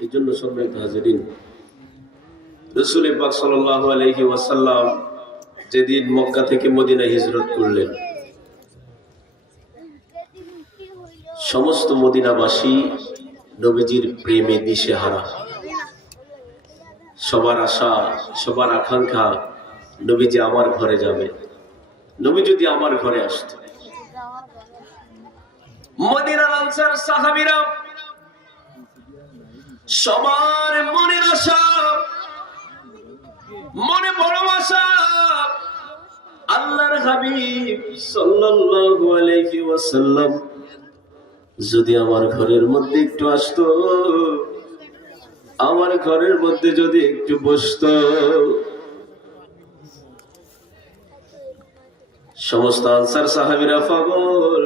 এই জন্য সম্মানিত হাজিরিন, রাসূল পাক সাল্লাল্লাহু আলাইহি ওয়াসাল্লাম যেদিন মক্কা থেকে মদিনায় হিজরত করলেন, সমস্ত মদিনাবাসী নবীজির প্রেমে দিশেহারা। সবার আশা, সবার আকাঙ্ক্ষা, নবীজি আমার ঘরে যাবে, নবী যদি আমার ঘরে আসতো। মদিনার আনসার সাহাবীরা সবার মনের আশা, মনে বড় আশা, আল্লাহর হাবিব সাল্লাল্লাহু আলাইহি ওয়াসাল্লাম যদি আমার ঘরের মধ্যে একটু আসতো, আমার ঘরের মধ্যে যদি একটু বসতো। সমস্ত আনসার সাহাবীরা পাগল,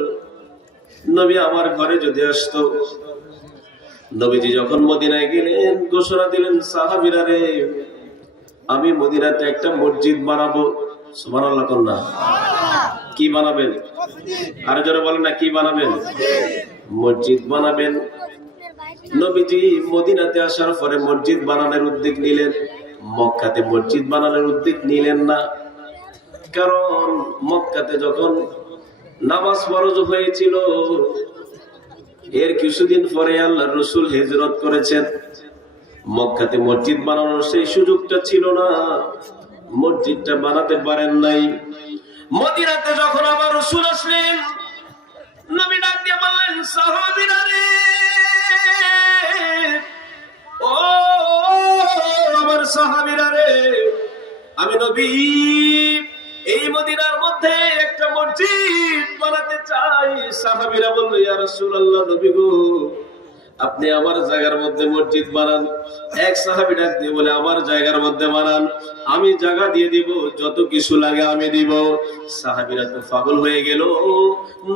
নবী আমার ঘরে যদি আসতো। নবীজি যখন মদিনায় গেলেন, ঘোষণা দিলেন, সাহাবীরা রে, আমি মদিনাতে একটা মসজিদ বানাবো। সুবহানাল্লাহ কন্যা, কি বানাবেন? আর যারা বলেন না, কি বানাবেন? মসজিদ বানাবেন। নবীজি মদিনাতে আসার পরে মসজিদ বানানোর উদ্যোগ নিলেন, মক্কাতে মসজিদ বানানোর উদ্যোগ নিলেন না। কারণ মক্কাতে যখন নামাজ ফরজ হয়েছিল, এর কিছুদিন পরে আল্লাহর রাসূল হিজরত করেছেন। মক্কাতে মসজিদ বানানোর সেই সুযোগটা ছিল না, মসজিদটা বানাতে পারেন নাই। মদিনাতে যখন আবার রাসূল আসলেন, নবী ডাক দিয়ে বললেন, সাহাবীরা রে, ও আমার সাহাবীরা রে, আমি নবী এই মদিনার মধ্যে একটা মসজিদ বানাতে চাই। সাহাবীরা বলল, ইয়া রাসূলুল্লাহ, নবী গো, আপনি আমার জায়গার মধ্যে মসজিদ বানান। এক সাহাবী ডাক দিয়ে বলে, আমার জায়গার মধ্যে বানান, আমি জায়গা দিয়ে দিব, যত কিছু লাগে আমি দিব। সাহাবীরা তো পাগল হয়ে গেল,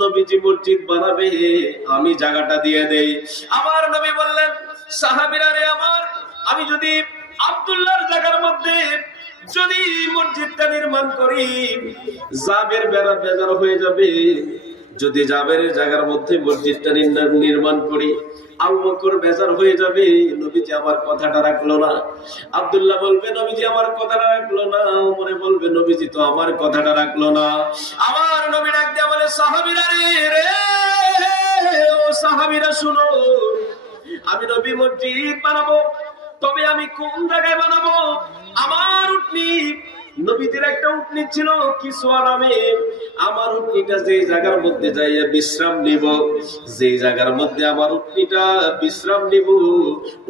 নবীজি মসজিদ বানাবে, আমি জায়গাটা দিয়ে দেই। আমার নবী বললেন, সাহাবীরা রে আমার, আমি যদি আব্দুল্লাহর জায়গার মধ্যে যদি মসজিদটা নির্মাণ করি, জাবের বেজার হয়ে যাবে। যদি জাবেরের জায়গার মধ্যে মসজিদটা নির্মাণ করি, আবু বকর বেজার হয়ে যাবে। নবীজি আমার কথাটা রাখলো না। আব্দুল্লাহ বলবে, নবীজি আমার কথাটা রাখলো না। ওমরে বলবে, নবীজি তো আমার কথাটা রাখলো না। আমার নবী ডাক দিয়ে বলে, সাহাবীরা রে, ও সাহাবীরা শুনো, আমি নবী মসজিদ বানাবো, তবে আমি কোন জায়গায় বানাবো? আমার উটনি, নবীদের একটা উটনি ছিল কিসওয়া নামে, আমার উটনিটা যে জায়গার মধ্যে যাইয়া বিশ্রাম নিব, যে জায়গার মধ্যে আমার উটনিটা বিশ্রাম নিব,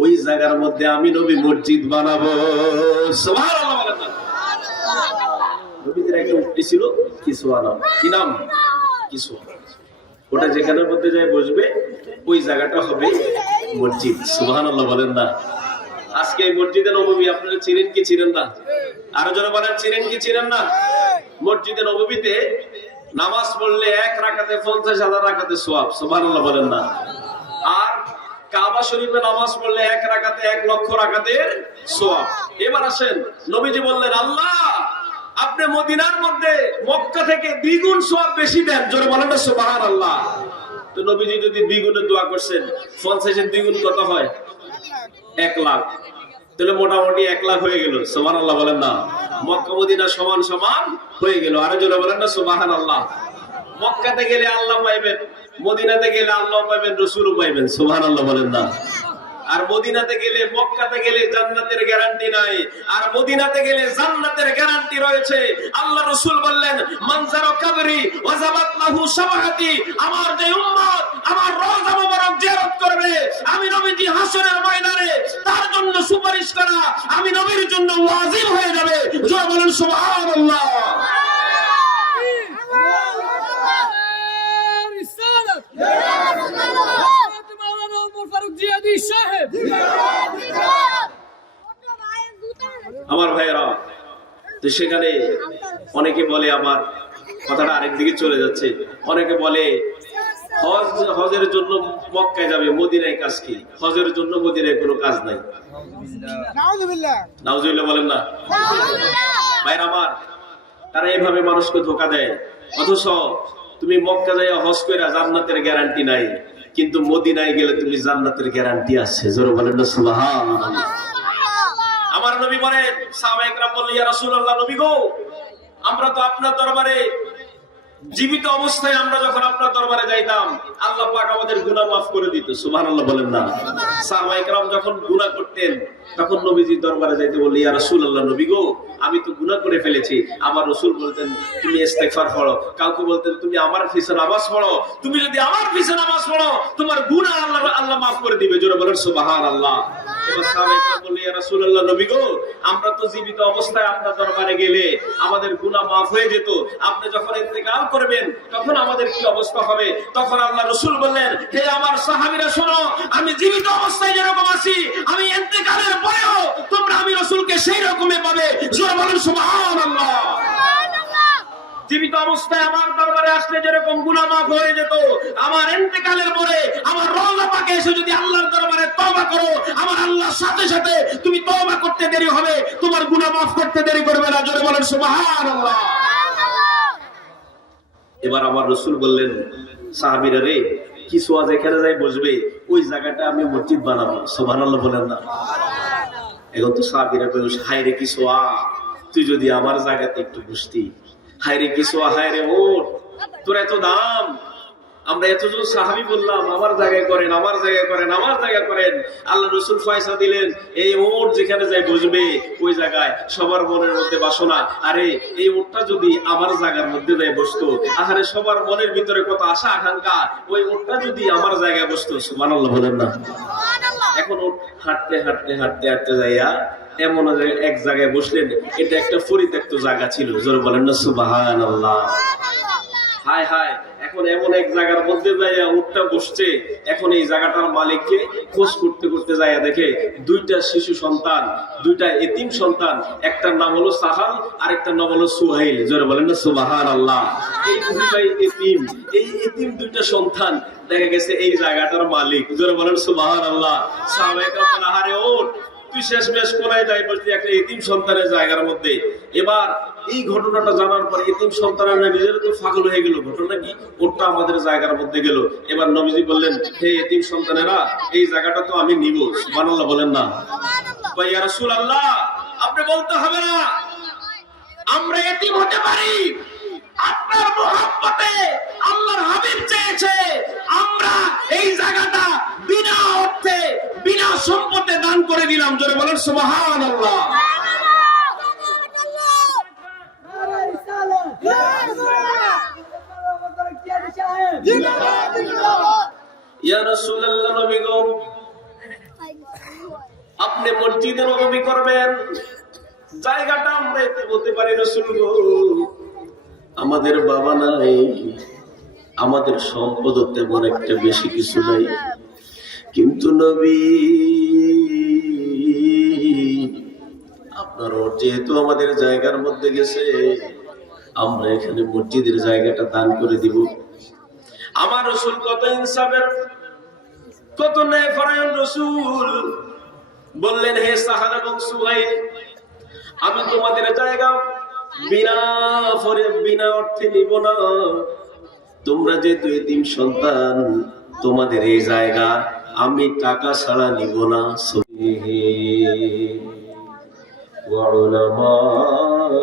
ওই জায়গার মধ্যে আমি নবী মসজিদ বানাবো। সুবহানাল্লাহ বলেন না? নবীদের একটা উটনি ছিল কিসওয়া নাম। কি নাম? কিসওয়া। ওটা যেখানের মধ্যে যায় বসবে, ওই জায়গাটা হবে মসজিদ। সুবহানাল্লাহ বলেন না? আজকে এই মসজিদে নববী আপনারা চিনেন কি চিনেন না? আরো যারা বলেন, চিনেন কি চিনেন না? মসজিদে নববীতে নামাজ পড়লে এক রাকাতে 50,000 রাকাতে সওয়াব। সুবহানাল্লাহ বলেন না? আর কাবা শরীফে নামাজ পড়লে এক রাকাতে 1 লক্ষ রাকাতের সওয়াব। এবার আসেন, নবীজি বললেন, আল্লাহ আপনি মদিনার মধ্যে মক্কা থেকে দ্বিগুণ সওয়াব বেশি দেন। জোরে বলেন না সুবহানাল্লাহ। তো নবীজি যদি দ্বিগুণে দোয়া করছেন, 50 এর দ্বিগুণ কত হয়? 1 লাখ। তাহলে মোটামুটি 1 লাখ হয়ে গেল। সুবহানাল্লাহ বলেন না? মক্কা মদিনা সমান সমান হয়ে গেল। আরো জোরে বলেন না সুবহানাল্লাহ। মক্কাতে গেলে আল্লাহ পাইবেন, মদিনাতে গেলে আল্লাহ পাইবেন, রাসূলও পাইবেন। সুবহানাল্লাহ বলেন না? আর মদিনাতে গেলে, মক্কাতে গেলে জান্নাতের গ্যারান্টি নাই, আর মদিনাতে গেলে জান্নাতের গ্যারান্টি রয়েছে। আল্লাহ রাসূল বললেন, মানজারা কবরি ওয়াজাবাত লাহু শাফাআতি, আমার যে উম্মত আমার রওজা মুবারক জিয়ারত করবে, আমি নবীজি হাসরের ময়দানে তার জন্য সুপারিশ করা আমি নবীর জন্য ওয়াজিব হয়ে যাবে। জোরে বলেন সুবহানাল্লাহ। আমার ভাইয়েরা, তো সেখানে অনেকে বলে, আমার কথাটা আরেক দিকে চলে যাচ্ছে, অনেকে বলে হজের জন্য মক্কায় যাবে, মদিনায় কাজ কি? হজের জন্য মদিনায় কোনো কাজ নাই। নাউজুবিল্লাহ বলেন না? ভাইরা আমার, তারা এইভাবে মানুষকে ধোঁকা দেয়। অথচ তুমি মক্কা যাইয়া হজ কইরা জান্নাতের গ্যারান্টি নাই। কিন্তু মদিনায় গেলে তুমি জান্নাতের গ্যারান্টি আছে। জোরে বলেন না সুবহানাল্লাহ। আমার নবী বলেন, সাহাবায়ে কেরাম বললেন, ইয়া রাসূলুল্লাহ, নবী গো, আমরা তো আপনার দরবারে জীবিত অবস্থায় আমরা যখন আপনার দরবারে যাইতাম, আল্লাহ পাক আমাদের গুনাহ মাফ করে দিত। সুবহানাল্লাহ বলেন না। সাহাবায়ে কেরাম যখন গুনাহ করতেন তখন নবীজির দরবারে যাইতে বললে, ইয়া রাসূলুল্লাহ, নবী গো, আমি তো গুনাহ করে ফেলেছি। আমার রাসূল বলতেন, তুমি ইস্তেগফার পড়ো। কাউকে বলতেন, তুমি আমার পিছনে নামাজ পড়ো। তুমি যদি আমার পিছনে নামাজ পড়ো, তোমার গুনাহ আল্লাহ মাফ করে দিবে। জোরে বলেন সুবহানাল্লাহ। এবার সাহাবায়ে কেরাম বললেন, ইয়া রাসূলুল্লাহ, নবী গো, আমরা তো জীবিত অবস্থায় আপনার দরবারে গেলে আমাদের গুনাহ মাফ হয়ে যেত। আপনি যখন ইন্তেকাল করবেন তখন আমাদের কি অবস্থা হবে? তখন আল্লাহ রাসূল বললেন, হে আমার সাহাবীরা শোনো, আমি জীবিত অবস্থায় যেরকম আছি, আমি ইন্তেকালের পরেও তোমরা আমি রাসূলকে সেই রকমই পাবে। জোরে বলেন সুবহানাল্লাহ। জীবিত অবস্থায় আমার দরবারে আসলে যেরকম গুনাহ মাফ হয়ে যেত, আমার ইন্তেকালের পরে আমার রওজা পাকে এসে যদি আল্লাহর দরবারে তওবা করো, আমার আল্লাহর সাথে সাথে তুমি তওবা করতে দেরি হবে, তোমার গুনাহ মাফ করতে দেরি করবে না। জোরে বলেন সুবহানাল্লাহ। এবার আমার রাসূল বললেন, সাহাবীরা রে, কিছু আজ এখানে যাই বসবে, ওই জায়গাটা আমি মসজিদ বানাবো। সুবহানাল্লাহ বলেন না। এখন তো সাহাবীরা বলল, হায় রে কিছু তুই যদি আমার জায়গাতে একটু বসতি। হায় রে কিছু হায় রে ওর, তোর এত দাম, আমরা এতজন সাহাবী বললাম আমার জায়গায় করেন, আমার জায়গায় করেন, আমার জায়গা করেন। আল্লাহ রাসূল ফয়সালা দিলেন, এই ওট যেখানে যায় বসবে ওই জায়গায় সবার মনের মধ্যে বাসনা, আরে এই ওটটা যদি আমার জায়গার মধ্যে যায় বসতো, আরে সবার মনের ভিতরে কত আশা আকাঙ্ক্ষা, ওই ওটটা যদি আমার জায়গায় বসতো। সুবহানাল্লাহ বলেন না। এখন ওট হাঁটতে হাঁটতে হাঁটতে হাঁটতে যাইয়া এমন এক জায়গায় বসলেন, এটা একটা পরিত্যক্ত জায়গা ছিল। জোরে বলেন না সুবহানাল্লাহ। হায় হায়, এখন এমন এক জায়গার মধ্যে যাইয়া উটটা বসছে। এখন এই জায়গাটার মালিককে খোঁজ করতে করতে যাইয়া দেখে দুইটা শিশু সন্তান, দুইটা এতিম সন্তান, একটার নাম হলো সাহাল আর একটার নাম হলো সুহাইল। জোরে বলেন না সুবহানাল্লাহ। এই দুইটাই এতিম, এই এতিম দুইটা সন্তান দেখা গেছে এই জায়গাটার মালিক। জোরে বলেন সুবহানাল্লাহ। সাহাবায়ে কেরাম, আরে ওঠ, তুই শেষমেশ কোনায় যাই বলছি একটা এতিম সন্তানের জায়গার মধ্যে। এবার এই ঘটনাটা জানার পর এতিম সন্তানেরা নিজেরা তো পাগল হয়ে গেল, ঘটনা কি, ওটা আমাদের জায়গার মধ্যে গেল। এবার নবীজি বললেন, হে এতিম সন্তানেরা, এই জায়গাটা তো আমি নিব। সুবহানাল্লাহ বলেন না। ইয়া রাসূলুল্লাহ, আপনি বলতে হবে না, আমরা এতিম হতে পারি, আপনার মহব্বতে আল্লাহর হাবিব চেয়েছে আমরা এই জায়গাটা বিনা অর্থে বিনা সম্পদে দান করে দিলাম। জোরে বলেন সুবহানাল্লাহ। ইয়া রাসূলুল্লাহ, নবী গো, আপনি মসজিদের নবী করবেন, জায়গাটা আমরা এতে বলতে পারি। রাসূল গো, আমাদের বাবা নাই, আমাদের সম্পদ তেমন একটা বেশি কিছু নাই, কিন্তু নবী আপনার যেহেতু আমাদের জায়গার মধ্যে গেছে, আমরা এখানে মসজিদের জায়গাটা দান করে দিব। আমার রাসূল কত ইনসাফের, কত ন্যায়পরায়ণ রাসূল। বললেন, হে সাহাল এবং সুহাইল, আমি তোমাদের জায়গা বিনা অর্থে নিব না। তোমরা যেহেতু এতিম সন্তান, তোমাদের এই জায়গা আমি টাকা ছাড়া নিব না। وعلماء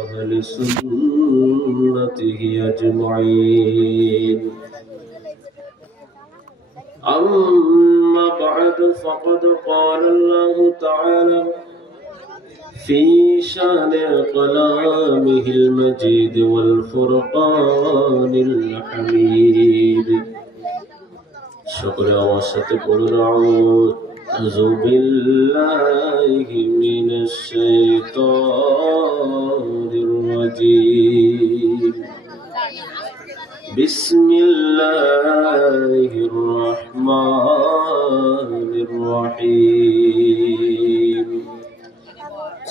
أهل سنته أجمعين. أما بعد، فقد قال الله تعالى في شان كلامه المجيد والفرقان الحميد. شكرا وستقول أعوذ بالله من الشيطان الرجيم. بسم الله الرحمن الرحيم.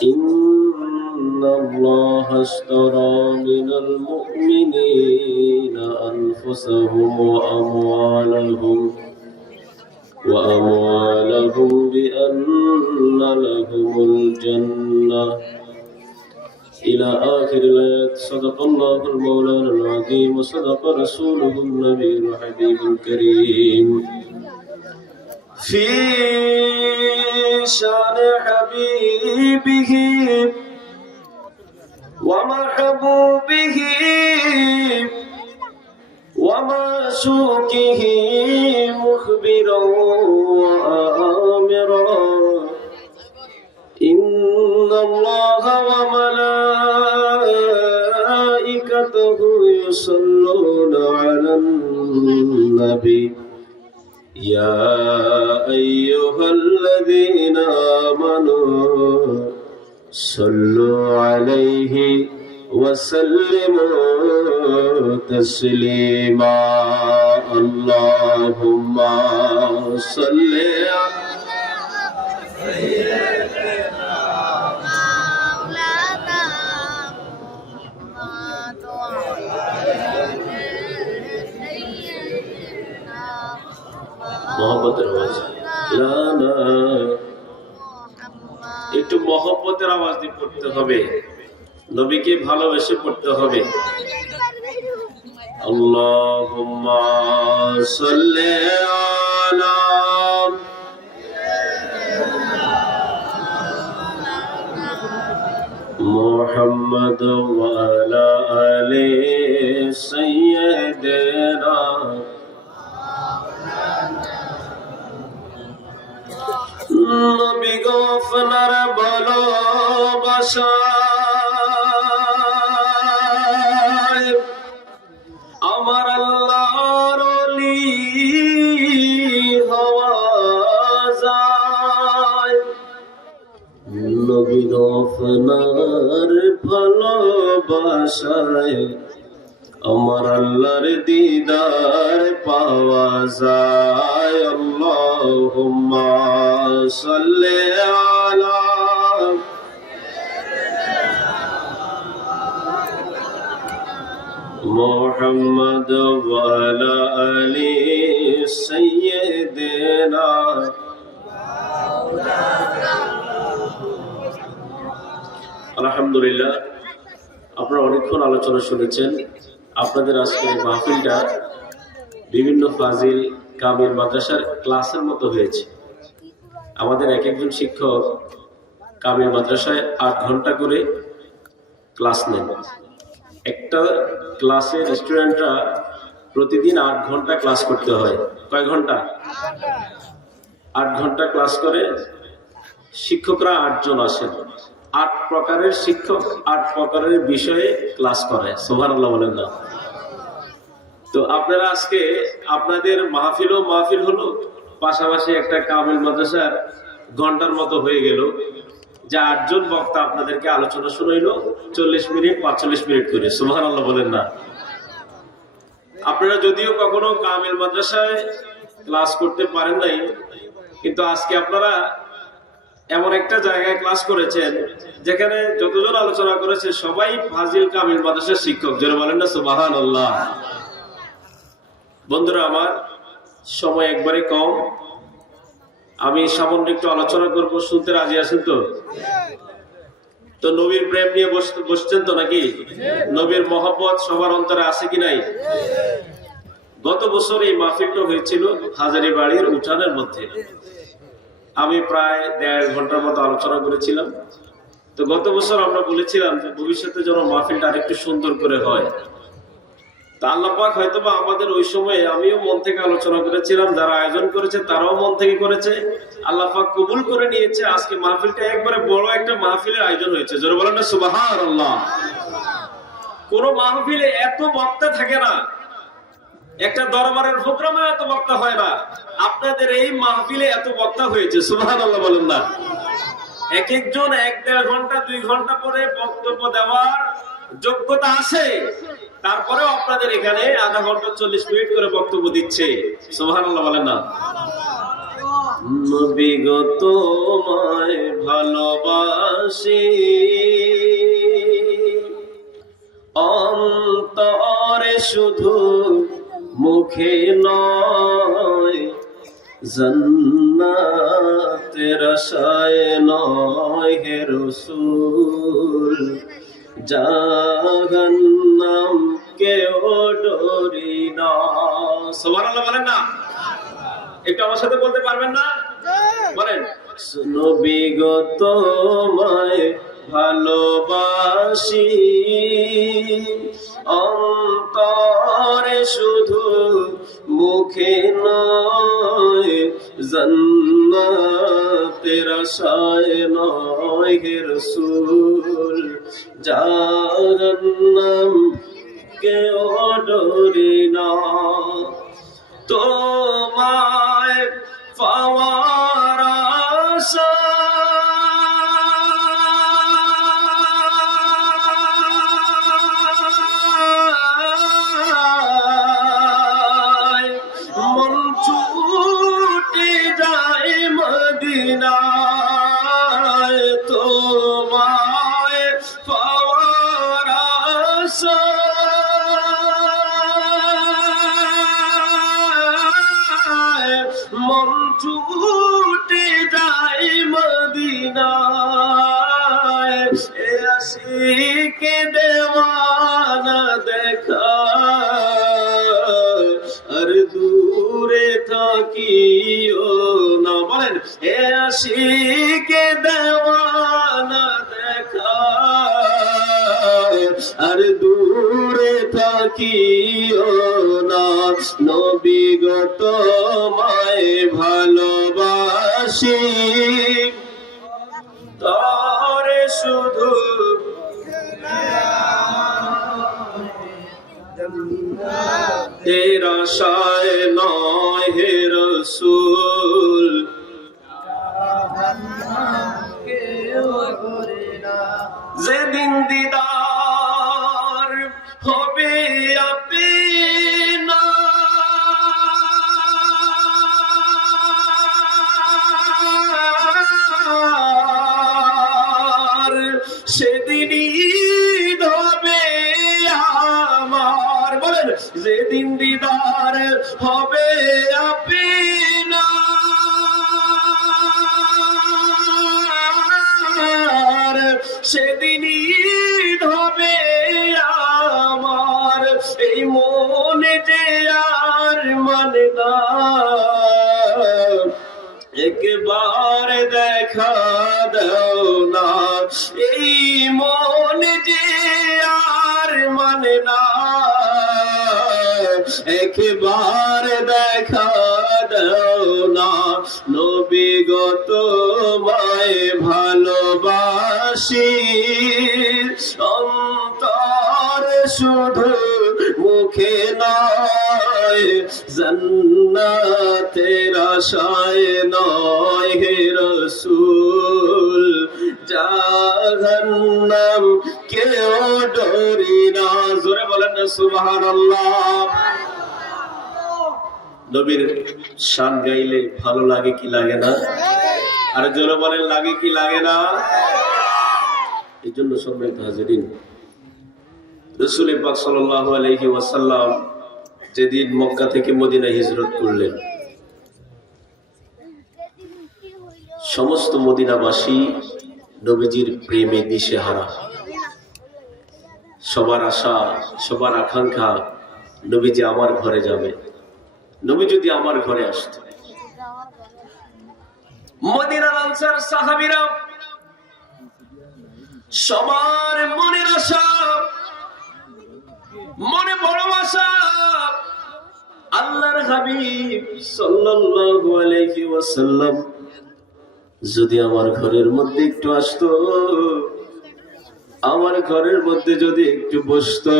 إن الله اشترى من المؤمنين أنفسهم وأموالهم بأن لهم الجنة إلى آخر الآيات. صدق الله المولانا العظيم وصدق رسوله النبي الحبيب الكريم. في شان حبيبه ومحبوبه ومعشوقه مخبرا وآمرا إن الله وملائكته يصلون على النبي يا أيها الذين آمنوا صلوا عليه وسلموا تسليما. اللهم صل على मोहब्बतेर आवाज ला ला একটু মহব্বতের আওয়াজ দিয়ে পড়তে হবে, নবীকে ভালোবেসে পড়তে হবে। আল্লাহুম্মা সাল্লি আলা মুহাম্মাদ ওয়া আলা আলি সাইয়্যিদিনা নবী গো আপনার ভালোবাসায় আমার আল্লাহর ওলি হওয়া যায়। নবী গো আপনার ভালোবাসায় আমার আল্লাহর দিদার পাওয়া যায়। আল্লাহুম্মা সাল্লি আলা মুহাম্মাদ ওয়া আলা আলি সাইয়্যিদিনা। আলহামদুলিল্লাহ, আপনারা অনেকক্ষণ আলোচনা শুনেছেন। আপনাদের আজকের মাহফিলটা বিভিন্ন ফাজিল কামিল মাদ্রাসার ক্লাসের মতো হয়েছে। আমাদের এক একজন শিক্ষক কামিল মাদ্রাসায় 8 ঘন্টা করে ক্লাস নেন। একটা ক্লাসের স্টুডেন্টরা প্রতিদিন 8 ঘন্টা ক্লাস করতে হয়। কয় ঘন্টা? 8 ঘন্টা ক্লাস করে। শিক্ষকরা 8 জন আসেন। 8 প্রকারের শিক্ষক 8 প্রকারের বিষয়ে ক্লাস করে। সুবহানাল্লাহ বলেন না? তো আপনারা আজকে আপনাদের মাহফিল হলো, পাশাপাশি একটা কামিল মাদ্রাসার ঘন্টার মতো হয়ে গেল, যে 8 জন বক্তা আপনাদেরকে আলোচনা শুনাইলো 40 মিনিট 45 মিনিট করে। সুবহানাল্লাহ বলেন না? আপনারা যদিও কখনো কামিল মাদ্রাসায় ক্লাস করতে পারেন নাই, কিন্তু আজকে আপনারা এমন একটা জায়গায় ক্লাস করেছেন যেখানে যতজন আলোচনা করেছে সবাই ফাজিল কামিল মাদ্রাসার শিক্ষক। যারা বলেন না সুবহানাল্লাহ। বন্ধুরা আমার, সময় একবারে কম, আমি সামান্য একটু আলোচনা করব। শুনতে রাজি আছেন তো? তো নবীর প্রেম নিয়ে বসছেন তো নাকি? নবীর মহব্বত সবার অন্তরে আছে কি নাই? গত বছর এই মাহফিলটা হয়েছিল হাজারীবাড়ির উঠানের মধ্যে। আমি প্রায় 1.5 ঘন্টার মতো আলোচনা করেছিলাম। তো গত বছর আমরা বলেছিলাম যে ভবিষ্যতে যেন মাহফিলটা আরেকটু সুন্দর করে হয়। তা আল্লাহ পাক হয়তোবা আমাদের ওই সময়ে, আমিও মন থেকে আলোচনা করেছিলাম, যারা আয়োজন করেছে তারাও মন থেকে করেছে, আল্লাহ পাক কবুল করে নিয়েছে। আজকে মাহফিলটা একবারে বড় একটা মাহফিলের আয়োজন হয়েছে। জোরে বলেন না সুবহানাল্লাহ। কোন মাহফিলে এত বক্তা থাকে না, একটা দরবারের প্রোগ্রামে এত বক্তা হয় না। আপনাদের এই মাহফিলে এত বক্তা হয়েছে। সুবহানাল্লাহ বলেন না? এক একজন 1-1.5 ঘন্টা 2 ঘন্টা পরে বক্তব্য দেওয়ার যোগ্যতা আছে, তারপরেও আপনাদের এখানে আধা ঘন্টা 40 মিনিট করে বক্তব্য দিচ্ছে। সুবহানাল্লাহ বলেন না? নবী গো তোমায় ভালোবাসি, অন্তরে শুধু মুখে নয়, জান্নাতের আশায় নয় হে রাসূল, জাহান্নাম কেউ ডরি না। সুবহানাল্লাহ বলেন না? একটু আমার সাথে বলতে পারবেন না? বলেন, নবী গো তোমায় ভালোবাসি, অন্তরে শুধু মুখে নয়, জান্নাতের আশায় নয় হে রাসূল, জাহান্নাম কেউ ডরি না। তোমায় পাওয়ার আশায় মন ছুটে যায় মদিনায়, তোমায় পাওয়ার আশায় মন ছুটে যায় মদিনায়। এ আশিকে দেওয়ানা দেখা আর দূরে থাকিও না। বলেন, এ আশিকে দেওয়ানা দেখা আর দূরে থাকিও না। নবী গো তোমায় ভালোবাসি, তরে শুধু তেরা আশায় নয় হে রাসূল, যেদিন দিদার হবে আপনা, সেদিনই হবে আমার। বলেন, যেদিন দিদার হবে আপনা, সেদিনই হবে আমার। এই মনে যে আর মানে না, একবার দেখা দাও না। এই মন যে আর মানে না, একবার দেখা দাও না। নবী গো তোমায় ভালোবাসি, অন্তর শুধু মুখে নয়, জান্নাতের আশায় নয় হে রাসূল, জাহান্নাম কেউ ডরি না। জোরে বলেন না সুবহানাল্লাহ। নবীর শান গাইলে ভালো লাগে কি লাগে না? আর জোরে বলেন, লাগে কি লাগে না? এই জন্য সম্মানিত হাজিরিন, রাসূল পাক সাল্লাল্লাহু আলাইহি ওয়াসাল্লাম যেদিন মক্কা থেকে মদিনায় হিজরত করলেন, সমস্ত মদিনাবাসী নবীজির প্রেমে দিশেহারা। সবার আশা, সবার আকাঙ্ক্ষা, নবীজি আমার ঘরে যাবে, নবী যদি আমার ঘরে আসত। মদিনার আনসার সাহাবীরা সবার মনের আশা, মনে বড় আশা, আল্লাহর হাবিব সাল্লাল্লাহু আলাইহি ওয়াসাল্লাম যদি আমার ঘরের মধ্যে একটু আসতো, আমার ঘরের মধ্যে যদি একটু বসতো।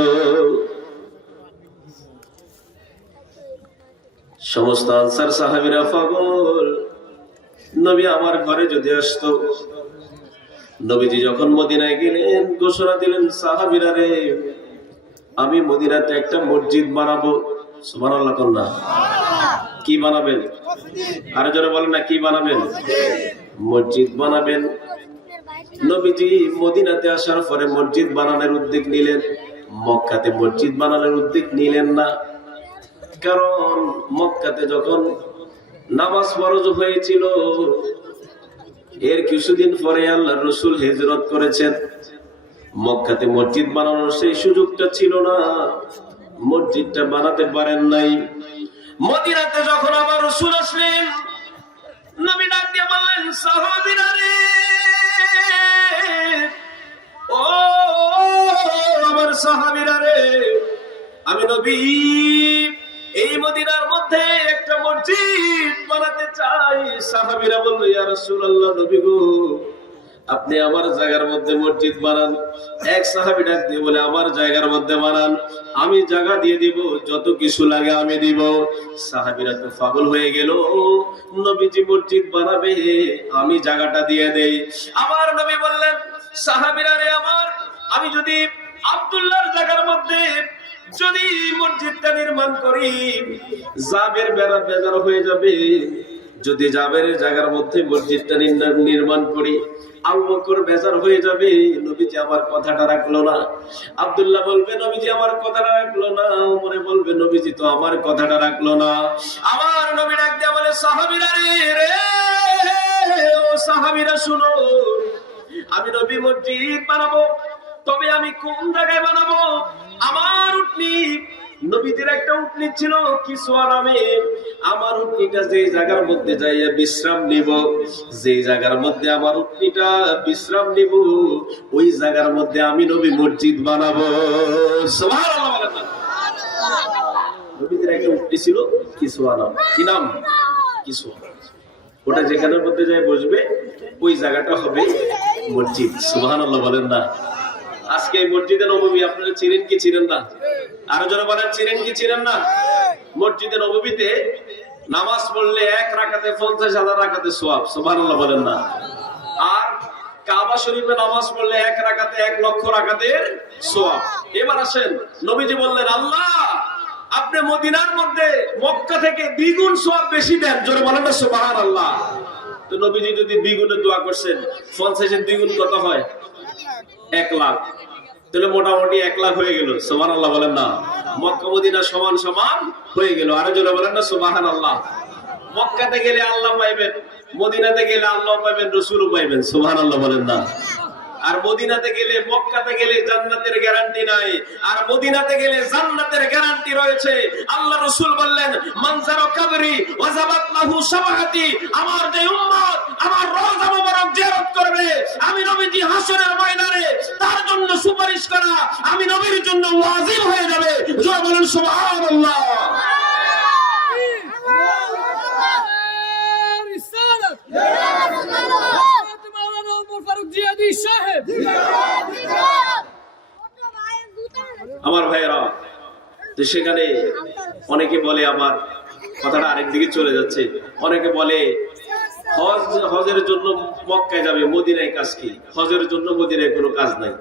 সমস্ত আনসার সাহাবীরা পাগল, নবী আমার ঘরে যদি আসতো। নবীজি যখন মদিনায় গেলেন, ঘোষণা দিলেন, সাহাবীরা রে, আমি মদিনাতে একটা মসজিদ বানাবো। সুবহানাল্লাহ কন্যা, কি বানাবেন? আর যারা বলেন না, কি বানাবেন? মসজিদ বানাবেন। নবীজি মদিনাতে আসার পরে মসজিদ বানানোর উদ্যোগ নিলেন, মক্কাতে মসজিদ বানানোর উদ্যোগ নিলেন না। কারণ মক্কাতে যখন নামাজ ফরজ হয়েছিল, এর কিছুদিন পরে আল্লাহর রাসূল হিজরত করেছেন। মক্কাতে মসজিদ বানানোর সেই সুযোগটা ছিল না, মসজিদটা বানাতে পারেন নাই। মদিনাতে যখন আবার রাসূল আসলেন, নবী ডাক দিয়ে বললেন, সাহাবীরা রে, ও আমার সাহাবীরা রে, আমি নবী এই মদিনার মধ্যে একটা মসজিদ বানাতে চাই। সাহাবীরা বলল, ইয়া রাসূলুল্লাহ, নবী গো, আপনি আমার জায়গার মধ্যে মসজিদ বানান। এক সাহাবী ডাক দিয়ে বলে, আমার জায়গার মধ্যে বানান, আমি জায়গা দিয়ে দিব, যত কিছু লাগে আমি দিব। সাহাবীরা তো পাগল হয়ে গেল, নবীজি মসজিদ বানাবে, আমি জায়গাটা দিয়ে দেই। আমার নবী বললেন, সাহাবীরা রে আমার, আমি যদি আব্দুল্লাহর জায়গার মধ্যে যদি মসজিদটা নির্মাণ করি, জাবের বেড়া বেজার হয়ে যাবে। যদি জাবেরের জায়গার মধ্যে মসজিদটা নির্মাণ করি, আবু বকর বেজার হয়ে যাবে, নবীজি আমার কথাটা রাখলো না। আব্দুল্লাহ বলবে, নবীজি আমার কথাটা রাখলো না। ওমরে বলবে, নবীজি তো আমার কথাটা রাখলো না। আমার নবী ডাক দিয়ে বলে, সাহাবীরা রে, ও সাহাবীরা শুনো, আমি নবী মসজিদ বানাবো, তবে আমি কোন জায়গায় বানাবো? আমার উটনি, নবীদের একটা উটনি ছিল কিসওয়া নামে, আমার উটনিটা যে জায়গার মধ্যে যাইয়া বিশ্রাম নিব, যে জায়গার মধ্যে আমার উটনিটা বিশ্রাম নিব, ওই জায়গার মধ্যে আমি নবী মসজিদ বানাবো। সুবহানাল্লাহ বলেন না? নবীদের একটা উটনি ছিল কিসওয়া নাম। কি নাম? কিসওয়া। ওটা যেখানের মধ্যে যায় বসবে, ওই জায়গাটা হবে মসজিদ। সুবহানাল্লাহ বলেন না? আজকে এই মসজিদে নববী আপনারা চিনেন কি চিনেন না? আরো যারা বলেন, চিনেন কি চিনেন না? মসজিদে নববীতে নামাজ পড়লে এক রাকাতে 50,000 রাকাতে সওয়াব। সুবহানাল্লাহ বলেন না? আর কাবা শরীফে নামাজ পড়লে এক রাকাতে 1 লক্ষ রাকাতের সওয়াব। এবার আসেন, নবীজি বললেন, আল্লাহ আপনি মদিনার মধ্যে মক্কা থেকে দ্বিগুণ সওয়াব বেশি দেন। জোরে বলেন না সুবহানাল্লাহ। তো নবীজি যদি দ্বিগুণে দোয়া করছেন, 50 এর দ্বিগুণ কত হয়? 1 লাখ। তাহলে মোটামুটি 1 লাখ হয়ে গেল। সুবহানাল্লাহ বলেন না? মক্কা মদিনা সমান সমান হয়ে গেল। আরো জোরে বলেন না সুবহানাল্লাহ। মক্কাতে গেলে আল্লাহ পাইবেন, মদিনাতে গেলে আল্লাহ পাইবেন, রাসূলও পাইবেন। সুবহানাল্লাহ বলেন না? আর মদিনাতে গেলে, মক্কাতে গেলে জান্নাতের গ্যারান্টি নাই, আর মদিনাতে গেলে জান্নাতের গ্যারান্টি রয়েছে। আল্লাহ রাসূল বললেন, মানজারা কবরি ওয়াজাবাত লাহু শাফাআতি, আমার যে উম্মত আমার রওজা মুবারক জিয়ারত করবে, আমি নবীজি হাসরের ময়দানে তার জন্য সুপারিশ করা আমি নবীর জন্য ওয়াজিব হয়ে যাবে। জোরে বলেন সুবহানাল্লাহ। আমার ভাইয়েরা, তো সেখানে অনেকে বলে, আমার কথাটা আরেক দিকে চলে যাচ্ছে, অনেকে বলে হজের জন্য মক্কায় যাবে, মদিনায় কাজ কি? হজের জন্য মদিনায় কোনো কাজ নাই।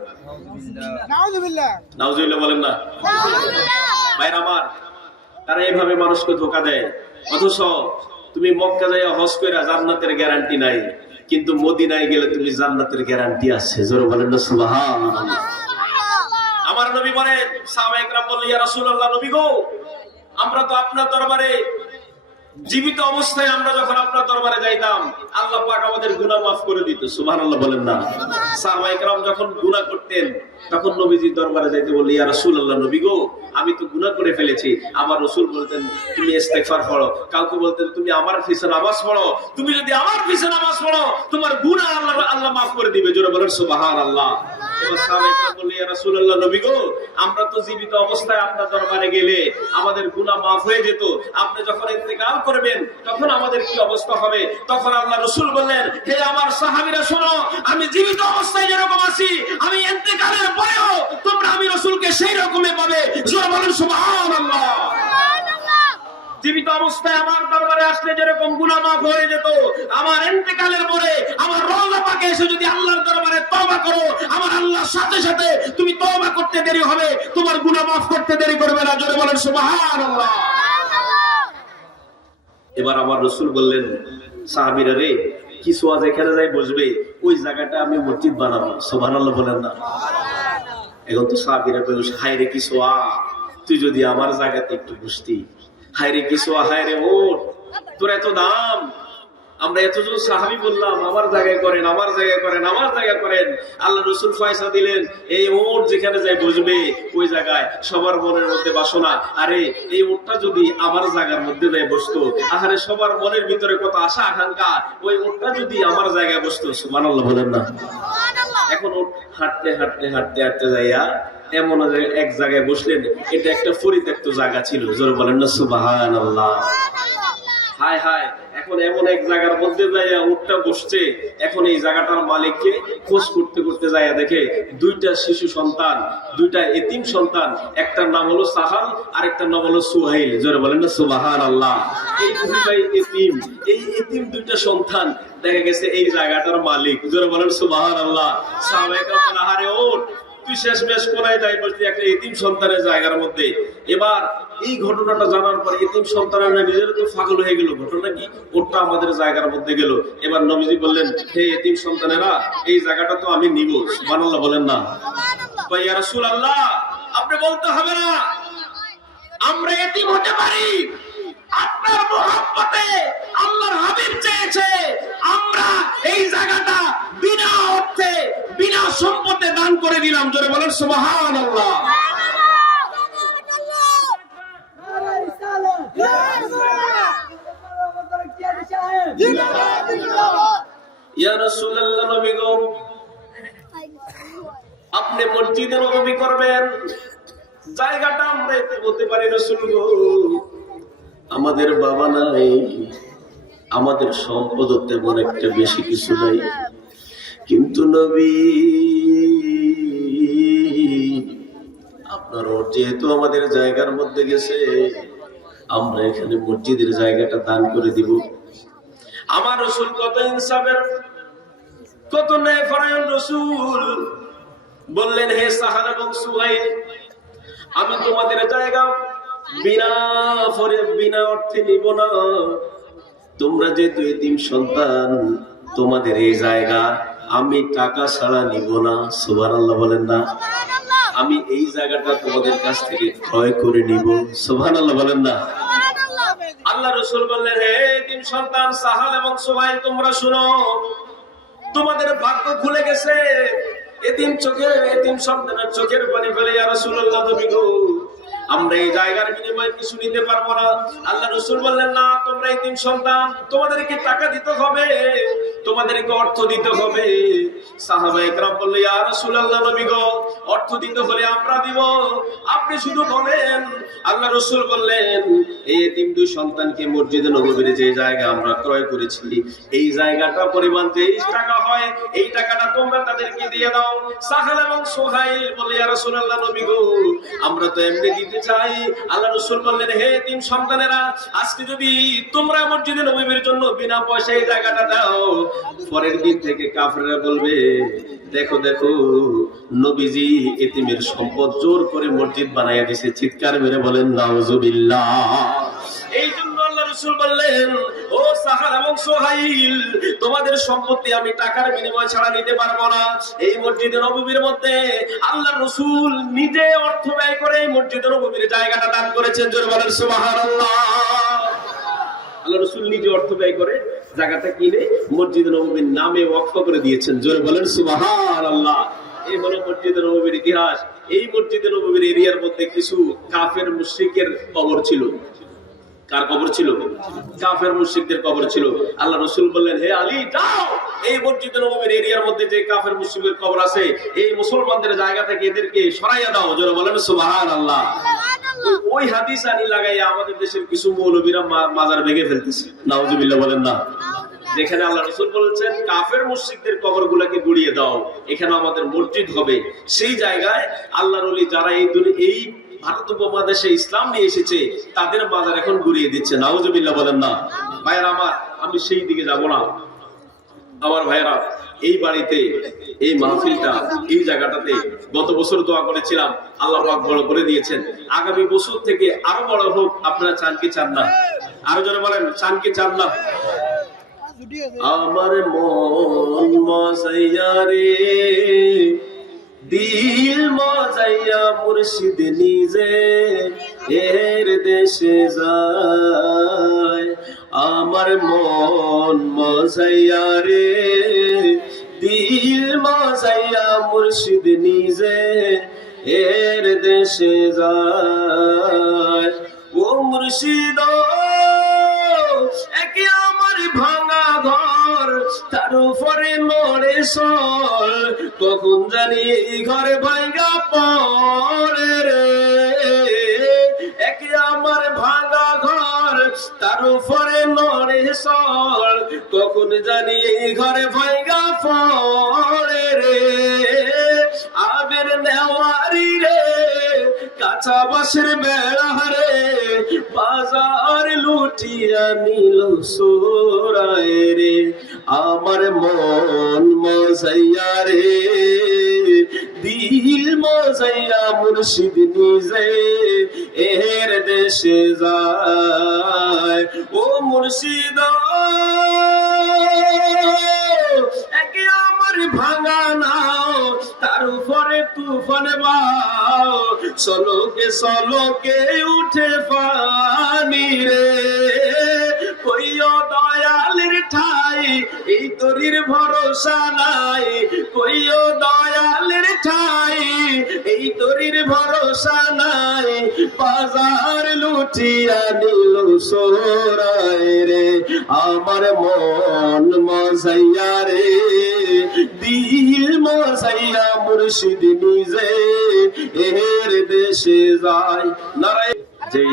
নাউজুবিল্লাহ বলেন না? ভাইরা আমার, তারা এইভাবে মানুষকে ধোঁকা দেয়। অথচ তুমি মক্কা যাইয়া হজ কইরা জান্নাতের গ্যারান্টি নাই, কিন্তু মদিনায় গেলে তুমি জান্নাতের গ্যারান্টি আছে। জোরে বলেন না সুবহানাল্লাহ। আমার নবী বলে, সাহাবায়ে কেরাম বলল, ইয়া রাসূলুল্লাহ, নবী গো, আমরা তো আপনার দরবারে জীবিত অবস্থায় আমরা যখন আপনার দরবারে যাইতাম, আল্লাহ পাক আমাদের গুনাহ মাফ করে দিত। সুবহানাল্লাহ বলেন না? সাহাবায়ে কেরাম যখন গুনাহ করতেন, তখন নবীজির দরবারে যাইতে বললে, ইয়া রাসূলুল্লাহ, নবী গো, আমি তো গুনাহ করে ফেলেছি। আমার রাসূল বলতেন, তুমি ইস্তেগফার পড়ো। কাউকে বলতেন, তুমি আমার পিছনে নামাজ পড়ো। তুমি যদি আমার পিছনে নামাজ পড়ো, তোমার গুনাহ আল্লাহ মাফ করে দিবে। জোরে বলেন সুবহানাল্লাহ। এবার সাহাবায়ে কেরাম বললেন, ইয়া রাসূলুল্লাহ, নবী গো, আমরা তো জীবিত অবস্থায় আপনার দরবারে গেলে আমাদের গুনাহ মাফ হয়ে যেত, আপনি যখন ইন্তেকাল করবেন তখন আমাদের কি অবস্থা হবে? তখন আল্লাহ রাসূল বললেন, হে আমার সাহাবীরা শোনো, আমি জীবিত অবস্থায় যেরকম আছি, আমি ইন্তেকালের পরেও তোমরা আমি রাসূলকে সেই রকমই পাবে। জোরে বলেন সুবহানাল্লাহ। জীবিত অবস্থায় আমার দরবারে আসলে যেরকম গুনাহ মাফ হয়ে যেত, আমার ইন্তেকালের পরে আমার রওজা পাকে এসে যদি আল্লাহর দরবারে তওবা করো, আমার আল্লাহর সাথে সাথে তুমি তওবা করতে দেরি হবে, তোমার গুনাহ মাফ করতে দেরি করবে না। জোরে বলেন সুবহানাল্লাহ। এবার আমার রাসূল বললেন, সাহাবীরা রে, কিসওয়া যেখানে যাই বসবে, ওই জায়গাটা আমি মসজিদ বানাবো। সুবহানাল্লাহ বলেন না? এখন তো সাহাবীরা বলল, হায় রে কিসওয়া, তুই যদি আমার জায়গাতে একটু বসতি। হায় রে কিসওয়া, হায় রে ওঠ, তোর এত দাম, আমরা এতজন সাহাবী বললাম আমার জায়গায় করেন, আমার জায়গায় করেন, আমার জায়গায় করেন। আল্লাহ রাসূল ফয়সালা দিলেন এই ওট যেখানে যায় বসবে ওই জায়গায় সবার মনের মধ্যে বাসনা, আরে এই ওটটা যদি আমার জায়গার মধ্যে যায় বসতো, আরে সবার মনের ভিতরে কত আশা আকাঙ্ক্ষা, ওই ওটটা যদি আমার জায়গায় বসতো। সুবহানাল্লাহ বলেন না? এখন ওট হাঁটতে হাঁটতে হাঁটতে হাঁটতে যাইয়া এমন এক জায়গায় বসলেন, এটা একটা পরিত্যক্ত জায়গা ছিল। জোরে বলেন না সুবহানাল্লাহ। হায় হায়, এখন এমন এক জায়গার মধ্যে যাইয়া উটটা বসছে। এখন এই জায়গাটার মালিককে খোঁজ করতে করতে যাইয়া দেখে দুইটা শিশু সন্তান, দুইটা এতিম সন্তান, একটার নাম হলো সাহাল আর একটার নাম হলো সুহাইল। জোরে বলেন না সুবহানাল্লাহ। এই দুই ভাই এতিম, এই এতিম দুইটা সন্তান দেখা গেছে এই জায়গাটার মালিক। জোরে বলেন সুবহানাল্লাহ। সাহাবায়ে কেরাম আহারে ওঠ, তুই শেষমেশ কোনায় যাই বলছি একটা এতিম সন্তানের জায়গার মধ্যে। এবার এই ঘটনাটা জানার পর এতিম সন্তানেরা নিজের তো পাগল হয়ে গেল, ঘটনা কি ওটা আমাদের জায়গার মধ্যে গেল। এবার নবীজি বললেন, হে এতিম সন্তানেরা, এই জায়গাটা তো আমি নিব। সুবহানাল্লাহ বলেন না? ভাই ইয়া রাসূলুল্লাহ, আপনি বলতে হবে না, আমরা এতিম হতে পারি। আপনার মহব্বতে আল্লাহর হাবিব চেয়েছে আমরা এই জায়গাটা বিনা অর্থে বিনা সম্পদে দান করে দিলাম। জোরে বলেন সুবহানাল্লাহ। ইয়া রাসূলুল্লাহ, নবী গো, আপনি মসজিদে নববী করবেন, জায়গাটা আমরা এতিম হতে পারি। রাসূল গো, আমাদের বাবা নাই, আমাদের সম্পদ তেমন একটা বেশি কিছু নাই, কিন্তু নবী আপনার যেহেতু আমাদের জায়গার মধ্যে গেছে, আমরা এখানে মসজিদের জায়গাটা দান করে দিব। আমার রাসূল কত ইনসাফের, কত ন্যায়পরায়ণ রাসূল। বললেন, হে সাহাল এবং সুহাইল, আমি তোমাদের জায়গা বিনা অর্থে নিব না। তোমরা যেহেতু এতিম সন্তান, তোমাদের এই জায়গা আমি টাকা ছাড়া নিব না। সুবহানাল্লাহ বলেন না? আমি এই জায়গাটা তোমাদের কাছ থেকে ক্রয় করে নিব। সুবহানাল্লাহ বলেন না? আল্লাহ রাসূল বললেন, হে এতিম সন্তান সাহাল এবং সুহাইল, তোমরা শুনো, তোমাদের ভাগ্য খুলে গেছে। এতিম সন্তানের চোখের পানি ফেলে, ইয়া রাসূলুল্লাহ, নবী গো, আমরা এই জায়গার বিনিময়ে কিছু নিতে পারবো না। আল্লাহ রাসূল বললেন, না, তোমরা এতিম সন্তান, তোমাদেরকে টাকা দিতে হবে, তোমাদেরকে অর্থ দিতে হবে। সাহাবায়ে কেরাম বললেন, ইয়া রাসূলুল্লাহ, নবী গো, অর্থ দিতে হলে আমরা দিব, আপনি শুধু বলেন। আল্লাহ রাসূল বললেন, এই এতিম দুই সন্তানকে মসজিদে নববীর যে জায়গা আমরা ক্রয় করেছি, এই জায়গাটা পরিমাণ 23 টাকা হয়, এই টাকাটা তোমরা তাদেরকে দিয়ে দাও। সাহাল এবং সুহাইল বলে, ইয়া রাসূলুল্লাহ, নবী গো, আমরা তো এমনি দিতে চাই। আল্লাহ রাসূল বললেন, হে এতিম সন্তানেরা, আজকে যদি তোমরা মসজিদে নববীর জন্য বিনা পয়সায় জায়গাটা দাও, পরের দিন থেকে কাফেররা বলবে, দেখো দেখো, নবীজি এতিমের সম্পদ জোর করে মসজিদ বানাইয়া দিয়েছে। চিৎকার মেরে বলেন নাউজুবিল্লাহ। এই জন্য আল্লাহ রাসূল বললেন, ও সাহাল এবং সুহাইল, তোমাদের সম্পত্তি আমি টাকার বিনিময়ে ছাড়া নিতে পারবো না। এই মসজিদে নববীর মধ্যে আল্লাহ রাসূল নিজে অর্থ ব্যয় করে এই মসজিদে নববীর জায়গাটা দান করেছেন। জোরে বলেন সুবহানাল্লাহ। আল্লাহ রাসূল নিজে অর্থ ব্যয় করে জায়গাটা কিনে মসজিদে নববীর নামে ওয়াকফ করে দিয়েছেন। জোরে বলেন সুবহানাল্লাহ। এই হলো মসজিদে নববীর ইতিহাস। এই মসজিদে নববীর এরিয়ার মধ্যে কিছু কাফের মুশরিকের কবর ছিল। কার কবর ছিল? কাফের মুশরিকদের কবর ছিল। আল্লাহ রাসূল বললেন, হে আলী, যাও এই মসজিদে নববীর এরিয়ার মধ্যে যে কাফের মুশরিকদের কবর আছে, এই মুসলমানদের জায়গা থেকে এদেরকে সরাইয়া দাও। জোরে বলেন সুবহানাল্লাহ। ওই হাদিস আনি লাগাইয়া আমাদের দেশের কিছু মৌলবীরা মাজার ভেঙে ফেলতেছে। নাউজুবিল্লাহ বলেন না? যেখানে আল্লাহ রাসূল বলেছেন কাফের মুশরিকদের কবরগুলোকে গুড়িয়ে দাও, এখানে আমাদের মসজিদ হবে, সেই জায়গায় আল্লাহর ওলি যারা এই ভারত উপমহাদেশে ইসলাম নিয়ে এসেছে তাদের মাজার এখন গুড়িয়ে দিচ্ছে। নাউজুবিল্লাহ বলেন না? ভাইরা আমার, আমি সেই দিকে যাব না। আমার ভাইরা, এই বাড়িতে এই মাহফিলটা এই জায়গাটাতে গত বছর দোয়া করেছিলাম, আল্লাহ পাক বড় করে দিয়েছেন। আগামী বছর থেকে আরো বড় হোক। আপনারা চান কি চান না? আরো জোরে বলেন, চান কি চান না? আমার মন মজাইয়া রে, দিল মজাইয়া মুর্শিদ নিজে এর দেশে যায়, আমার মন মজাইয়া রে, দিল মজাইয়া মুর্শিদ নিজে এর দেশে যায়। ও মুর্শিদ একে আমার ভাঙা ঘর, তার উপরে নড়ে সর, কখন জানি এই ঘরে ভাঙা পড়ে রে। একে আমার ভাঙা ঘর, তার উপরে নড়ে সর, কখন জানি এই ঘরে ভাঙা পড়ে রে। আবের নেওয়ারি রে, কাঁচা বাঁশের বেড়া রে, বাজার লুটিয়া নিল সোরায় রে। আমার মন মজাইয়া রে, দিল মজাইয়া মুর্শিদ নিজে এর দেশে যায়। ও মুর্শিদ একে আমার ভাঙা নাও, তার উপরে তুফান বাও, সলোকে উঠে পানি রে। কইও দয়ালের ঠাই এই তরির ভরসা নাই, কইও দয়ালের ঠাই এই তরির ভরসা নাই, বাজার লুটিয়া নিল সোরায় রে। আমার মন মজাইয়া রে, দিল মজাইয়া মুর্শিদ নিজে এর দেশে যায়। নারায় যে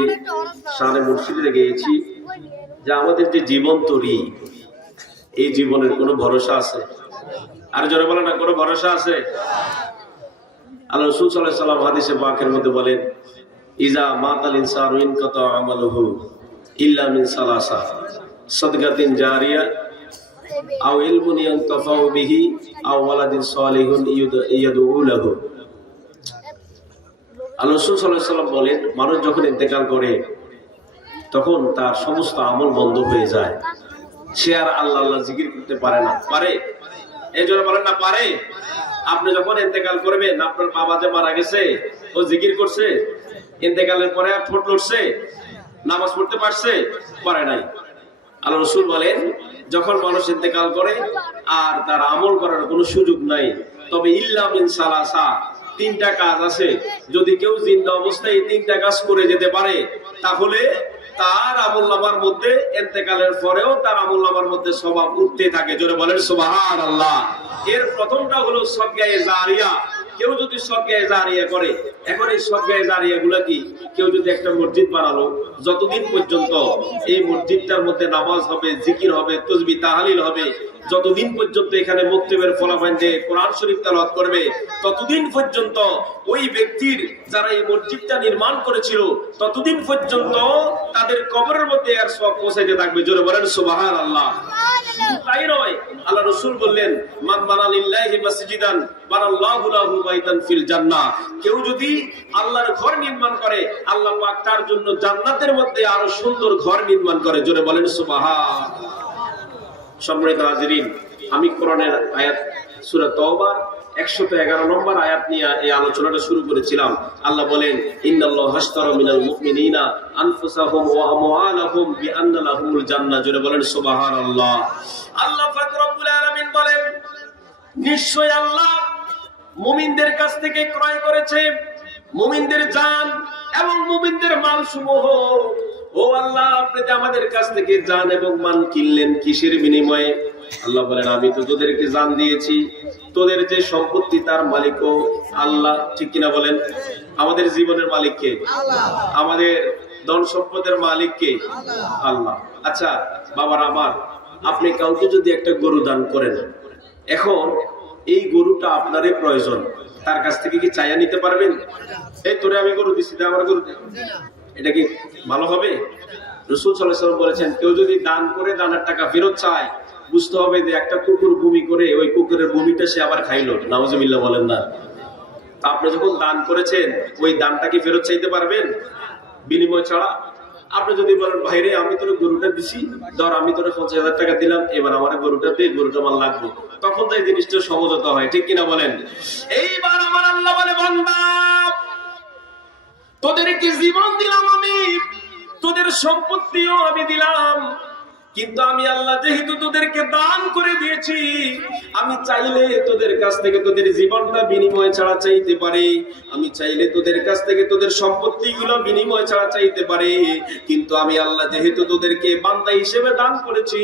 শানে মুর্শিদে গিয়েছি যে আমাদের যে জীবন তরি, এই জীবনের কোনো ভরসা আছে? আর জোরে বলে না, কোনো ভরসা আছে? আল্লাহ রাসূল সাল্লাল্লাহু আলাইহি ওয়াসাল্লাম হাদিসে পাকের মধ্যে বলেন, ইজা মাতাল ইনসানু ইনকাতা আমালুহু ইল্লা মিন সালাসা, সাদকাতিন জারিয়া আও ইলমুন ইয়ানতাফাউ বিহি আও ওয়ালাদিন সালিহুন ইয়াদউ লাহু। আল্লাহ রাসূল সাল্লাল্লাহু আলাইহি ওয়াসাল্লাম বলেন, মানুষ যখন ইন্তেকাল করে তখন তার সমস্ত আমল বন্ধ হয়ে যায়, সে আর আল্লাহ আল্লাহ জিকির করতে পারে না। পারে? এই জন্য বলেন না পারে। আপনি যখন ইন্তেকাল করবেন, আপনার বাবা যে মারা গেছে ও জিকির করছে? ইন্তেকালের পরে আর ঠোঁট লড়ছে? নামাজ পড়তে পারছে? পারে নাই। আল্লাহ রাসূল বলেন, যখন মানুষ ইন্তেকাল করে আর তার আমল করার কোনো সুযোগ নাই, তবে ইল্লা মিন সালাসা, তিনটা কাজ আছে। যদি কেউ জিন্দা অবস্থায় এই তিনটা কাজ করে যেতে পারে, তাহলে তার আমলনামার মধ্যে ইন্তেকালের পরেও তার আমলনামার মধ্যে সওয়াব উঠতে থাকে। জোরে বলেন সুবহানাল্লাহ। এর প্রথমটা হলো সদকায়ে জারিয়া। কেউ যদি সদকায়ে জারিয়া করে, এখন এই সদকায়ে জারিয়া গুলা কি? কেউ যদি একটা মসজিদ বানালো, যতদিন পর্যন্ত এই মসজিদটার মধ্যে নামাজ হবে, জিকির হবে, তাসবিহ তাহলিল হবে, যতদিন পর্যন্ত এখানে মুক্তিবের ফলাফল দিয়ে কোরআন শরীফ তেলাওয়াত করবে, ততদিন পর্যন্ত ওই ব্যক্তির যারা এই মসজিদটা নির্মাণ করেছিল, ততদিন পর্যন্ত তাদের কবরের মধ্যে আর সব পৌঁছাইতে থাকবে। জোরে বলেন সুবহানাল্লাহ। তাই নয়, আল্লাহ রাসূল বললেন, মান বানা লিল্লাহি মাসজিদান বানাল্লাহু লাহু বাইতান ফিল জান্নাহ। কেউ যদি আল্লাহর ঘর নির্মাণ করে, আল্লাহ পাক তার জন্য জান্নাতের মধ্যে আরো সুন্দর ঘর নির্মাণ করে। জোরে বলেন সুবহানাল্লাহ। সম্মানিত হাজিরিন, আমি কোরআনের আয়াত সূরা তাওবার 111 নম্বর আয়াত নিয়ে এই আলোচনাটা শুরু করেছিলাম। আল্লাহ বলেন, ইন্নাল্লাহা হাশতারা মিনাল মুমিনিনা আনফুসাহুম ওয়া আমওয়ালাহুম বিআন্না লাহুমুল জান্নাহ। জোরে বলেন সুবহানাল্লাহ। আল্লাহ পাক রব্বুল আলামিন বলেন, নিশ্চয় আল্লাহ মুমিনদের কাছ থেকে ক্রয় করেছে মুমিনদের জান এবং মুমিনদের মাল সমূহ। ও আল্লাহ, আপনি যে আমাদের কাছ থেকে জান এবং মাল কিনলেন কিসের বিনিময়ে? আল্লাহ বলেন, আমি তো তোদেরকে জান দিয়েছি, তোদের যে সম্পত্তি তার মালিকও আল্লাহ। ঠিক কিনা বলেন? আমাদের জীবনের মালিক কে? আমাদের ধন সম্পদের মালিক কে? আল্লাহ। আচ্ছা বাবার আমার, আপনি কাউকে যদি একটা গরু দান করেন, এখন এই গরুটা আপনারই প্রয়োজন, তার কাছ থেকে কি চাইয়া নিতে পারবেন? এই তোরে আমি গরু দিচ্ছি, আমার গরু, এটা কি ভালো হবে? রাসূল সাল্লাল্লাহু আলাইহি ওয়াসাল্লাম বলেছেন, কেউ যদি দান করে দানের টাকা ফেরত চায়, বুঝতে হবে যে একটা কুকুর বমি করে ওই কুকুরের বমিটা সে আবার খাইলো। নাউজুবিল্লাহ বলেন না। আপনি যখন দান করেছেন, ওই দানটা কি ফেরত চাইতে পারবেন বিনিময় ছাড়া? আপনি যদি বলেন, ভাইরে আমি তোর গরুটা দিছি, ধর আমি তোর 50,000 টাকা দিলাম, এবার আমার গরুটা দিয়ে গরুটা আমার লাগবে, তখন তো এই জিনিসটা সমঝোতা হয়। ঠিক কিনা বলেন? এইবার আমার আল্লাহ বলে, বান্দা তোদেরকে জীবন দিলাম আমি, তোদের সম্পত্তিও আমি দিলাম, কিন্তু আমি আল্লাহ যেহেতু তোদেরকে দান করে দিয়েছি, আমি চাইলে তোদের কাছ থেকে তোদের জীবনটা বিনিময় ছাড়া চাইতে পারি, আমি চাইলে তোদের কাছ থেকে তোদের সম্পত্তিগুলো বিনিময় ছাড়া চাইতে পারি, কিন্তু আমি আল্লাহ যেহেতু তোদেরকে বান্দা হিসেবে দান করেছি,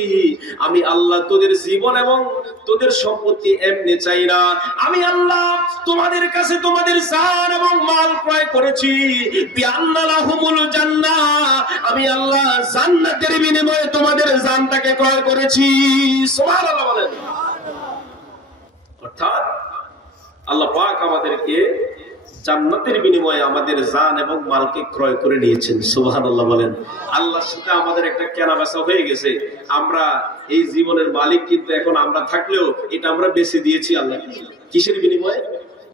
আমি আল্লাহ তোদের জীবন এবং তোদের সম্পত্তি এমনি চাই না। আমি আল্লাহ তোমাদের কাছে তোমাদের জান এবং মাল ক্রয় করেছি, বিআন্না লাহুমুল জান্নাহ, আমি আল্লাহ জান্নাতের বিনিময়ে তোমাদের জানটাকে ক্রয় করেছি। সুবহানাল্লাহ বলেন। অর্থাৎ আল্লাহ পাক আমাদেরকে জান্নাতের বিনিময়ে আমাদের জান এবং মালকে ক্রয় করে নিয়েছেন। সুবহানাল্লাহ বলেন। আল্লাহর সাথে আমাদের একটা কেনাবেচা হয়ে গেছে। আমরা এই জীবনের মালিক, কিন্তু এখন আমরা থাকলেও এটা আমরা বেচে দিয়েছি আল্লাহকে। কিসের বিনিময়ে?